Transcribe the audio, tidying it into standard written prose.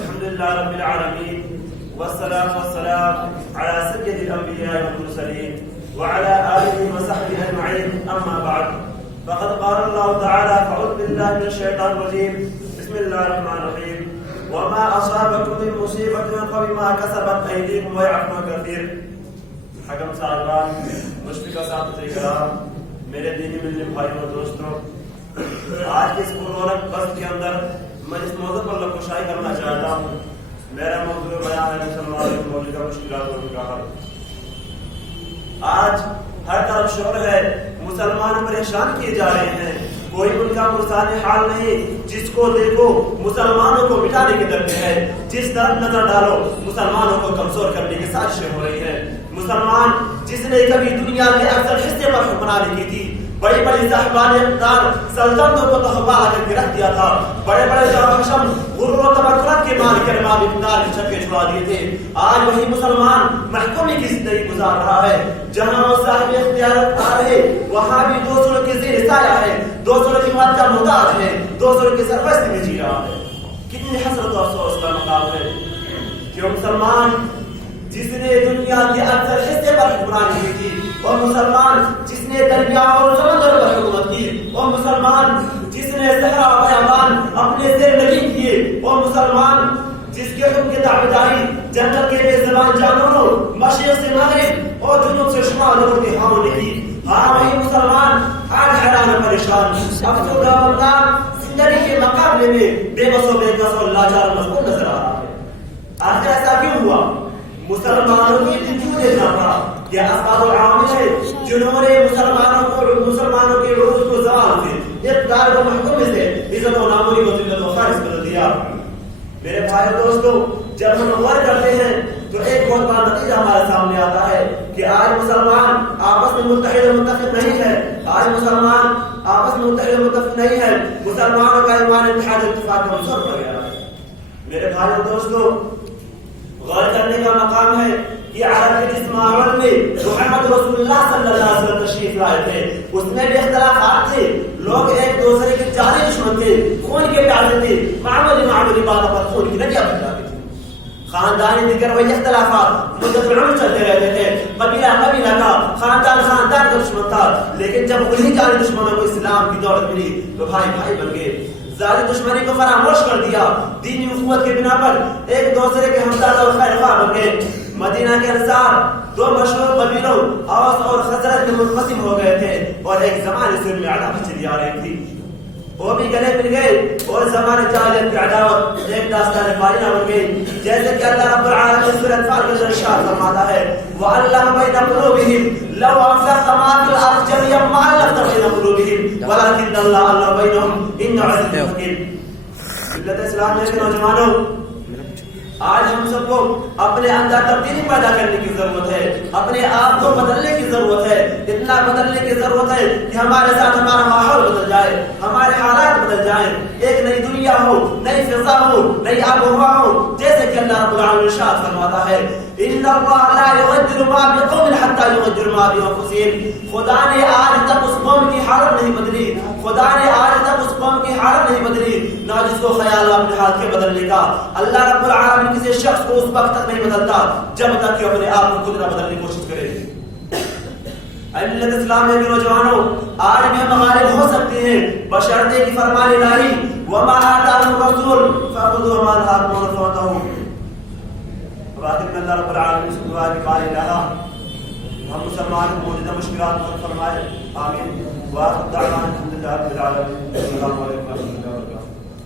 الحمد لله رب العالمين والصلاة والسلام على سيد الأنبياء والمرسلين وعلى آله وصحبه أجمعين. أما بعد، فقد قال الله تعالى: فأعوذ بالله من الشيطان الرجيم، بسم الله الرحمن الرحيم. وما أصابكم من مصيبة فبما كسبت أيديكم ويعفو عن كثير. حکم صاحبان، مشفقہ صاحب کرام، میرے دینی ملنے بھائیوں اور دوستوں، آج کے اس پررونق بست کے اندر میں اس موضوع پر لفظ کرنا چاہتا ہوں. میرا موضوع بیان ہے مسلمانوں کی موجودہ مشکلات اور ان کا حل. آج ہر طرف شور ہے، مسلمان پریشان کیے جا رہے ہیں، کوئی ان کا پرسان حال نہیں. جس کو دیکھو مسلمانوں کو مٹانے کے در پہ ہے، جس طرف نظر ڈالو مسلمانوں کو کمزور کرنے کی سازشیں ہو رہی ہیں. مسلمان جس نے کبھی دنیا کے اکثر حصے پر حکمرانی کی تھی، بڑی بڑی صاحبان اقتدار سلطنتوں کو تحفہ لا کر کے رکھ دیا تھا، بڑے بڑے حشم غرور و تبکرات کے مال کے نواب اقتدار کے چھکے چھڑا دیے تھے. آج وہی مسلمان محکومی کی زندگی گزار رہا ہے. جہاں وہ صاحب اختیارت آ رہے، وہاں بھی دوسروں کے زیر سایہ ہے، دوسروں کی مدد کا محتاج ہے، دوسروں کی سرپرستی میں جی رہا ہے. کتنی حسرت و افسوس کا مقام ہے کہ وہ مسلمان جس نے دنیا کے اکثر حصے پر حکمرانی کی تھی، وہ مسلمان جس نے دریا اور سمندر پر حکومت کی، وہ مسلمان جس نے صحرا و بیابان اپنے سر لگی کیے، وہ مسلمان جس کے حکم کی دعویداری جنت کے بے زبان جانوروں، مشرق سے مغرب اور جنوب سے شمال اور دہاؤں نے کی. ہاں وہی مسلمان آج حیران و پریشان، افسردہ و غمگین زندگی کے مقابلے میں بے بس و بے کس اور لاچار مشغول نظر آ رہا ہے. آخر ایسا کیوں ہوا؟ مسلمانوں کی کیوں دیکھنا پڑا؟ یہ اسباب و عوامل ہے جنہوں نے مسلمانوں کے عروج کو زوال سے، اقتدار کو محکومے سے، عزت و ناموری کو ذلت و خارج بدل دیا. میرے بھائی دوستوں، جب ہم غور کرتے ہیں تو ایک بہت بڑا نتیجہ ہمارے سامنے آتا ہے کہ آج مسلمان آپس میں متحد و متفق نہیں ہے. آج مسلمان آپس میں متحد و متفق نہیں ہے. مسلمانوں کا ایمان اتحاد اتفاق کمزور پڑ گیا ہے. میرے بھائی دوستوں، غور کرنے کا مقام ہے کہ عرب کے جس ماحول میں محمد رسول اللہ صلی اللہ علیہ وسلم تشریف لائے تھے، اس میں بھی اختلافات تھے. لوگ ایک دوسرے کے جانی دشمن تھے، خون کے پیاسے تھے، معمولی باتوں پر خون کی ندیاں بہ جاتی تھی. خاندانی دیگر وہی اختلافات مدت العمر چلتے رہتے تھے. قبیلہ کا، خاندان کا دشمن تھا، لیکن جب انہی جانی دشمنوں کو اسلام کی دولت ملی تو بھائی بن گئے. ذاتی دشمنی کو فراموش کر دیا، دینی اخوت کے بنا پر ایک دوسرے کے ہمدرد اور خیر خواہ بن گئے. مدینہ کے انصار دو مشہور قبیلوں اوس اور خزرج میں منقسم ہو گئے تھے اور ایک زمانے سے ان میں عداوت چلی آ رہی تھی. وہ بھی گلے مل گئے اور زمانے جاہلیت کی عداوت ایک داستان فانیہ بن گئی. جیسے کہ اللہ رب العالمین سورۃ انفال کے اندر ارشاد فرماتا ہے: وَأَلَّفَ بَيْنَ قُلُوبِهِمْ لَوْ أَنفَقْتَ مَا فِي الْأَرْضِ جَمِيعًا مَا أَلَّفْتَ بَيْنَ قُلُوبِهِمْ وَلَكِنَّ اللَّهَ أَلَّفَ بَيْنَهُمْ إِنَّهُ عَزِيزٌ حَكِيمٌ. ملت اسلام کے نوجوانوں، آج ہم سب کو اپنے اندر تبدیلی پیدا کرنے کی ضرورت ہے، اپنے آپ کو بدلنے کی ضرورت ہے. اتنا بدلنے کی ضرورت ہے کہ ہمارے ساتھ ہمارا ماحول بدل جائے، ہمارے حالات بدل جائیں، ایک نئی دنیا ہو، نئی فضا ہو، نئی آب و ہوا ہو. جیسے کہ اللہ رب العالمین ارشاد فرماتا ہے: ان اللہ لا یغیر ما بقوم حتی یغیروا ما بانفسہم. خدا نے آج تک اس قوم کی حالت نہیں بدلی، خدا نے آج تک اس قوم کی حالت نہیں بدلی نہ جس کو خیال اپنے حال کے بدلنے کا. اللہ رب العالمین کسی شخص کو اس وقت تک نہیں بدلتا جب تک کہ اپنے آپ کو خود نہ بدلنے کی کوشش کرے. اے ملت اسلام کے نوجوانوں، آج بھی ہم غالب ہو سکتے ہیں بشرطے کی فرمان الہی: وما آتاکم الرسول فخذوه وما نهاکم عنہ فانتهوا. آخر میں اللہ رب العالمین سے دعا کی بار الہا ہم مسلمان کو موجودہ مشکلات کو فرمائے. آمین. وآخر دعوانا الحمد للہ رب العالمین.